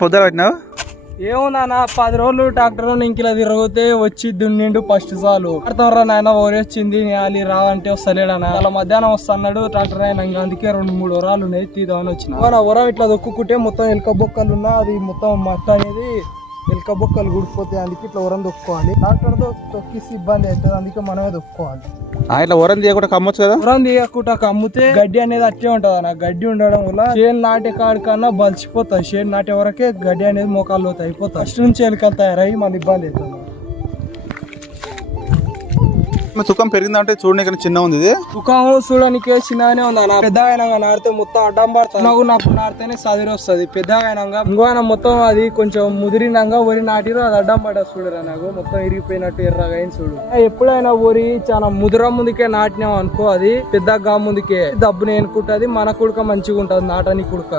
పొద్దున పెట్టినావు ఏముందన్న 10 రోజులు ట్రాక్టర్ ఇంకిలా తిరిగితే వచ్చి దున్నిండు ఫస్ట్ సాలు రా నాయన ఓరి వచ్చింది నేలి రావంటే వస్తలేడన్న అలా మధ్యాహ్నం వస్తున్నాడు ట్రాక్టర్ అయినా అందుకే 2-3 వరాలు ఉన్నాయి తీద్దామని వచ్చిన వరం ఇట్లా దొక్కుంటే మొత్తం ఎలక బొక్కలు ఉన్నా అది మొత్తం మట్ట అనేది ఎలక బొక్కలు గుడిపోతాయి. అందుకే ఇట్లా వరం దొక్కోవాలి. ట్రాక్టర్ తో తొక్కిసి ఇబ్బంది అవుతుంది, అందుకే మనమే దొక్కోవాలి. ఇట్లా వరం తీయకుండా కమ్మొచ్చు కదా. వరం తీయకుండా కమ్మితే గడ్డి అనేది అట్టే ఉంటది అన్న. గడ్డి ఉండడం వల్ల చేను నాటే కాడికన్నా బలిసిపోతాయి. చేను నాటే వరకే గడ్డి అనేది మోకాల్లో అయిపోతాయి. ఫస్ట్ నుంచి ఎలుకలు తయారయ్యి మళ్ళీ ఇబ్బంది అవుతుంది. తుకం పెరిగిందంటే చూడడానికి చిన్న ఉంది. ఇది తుకం చూడడానికి చిన్నగానే ఉంది అన్న. పెద్దగా అయినా నాడితే మొత్తం అడ్డం పడుతుంది. నాకు నాడితేనే సదిరి వస్తుంది. పెద్దగా అయినా ఇంకో ఆయన మొత్తం అది కొంచెం ముదిరినాక వరి నాటిరు అది అడ్డం పడ్డది చూడరా. నాకు మొత్తం ఇరిగిపోయినట్టు ఎర్రగా అయింది చూడు. ఎప్పుడైనా వరి చాలా ముదిర ముందుకే నాటినాం అనుకో అది పెద్దగా ముందుకే దబ్బుని ఎనుకుంటది. మన కుడక మంచిగా ఉంటది నాటని కుడక.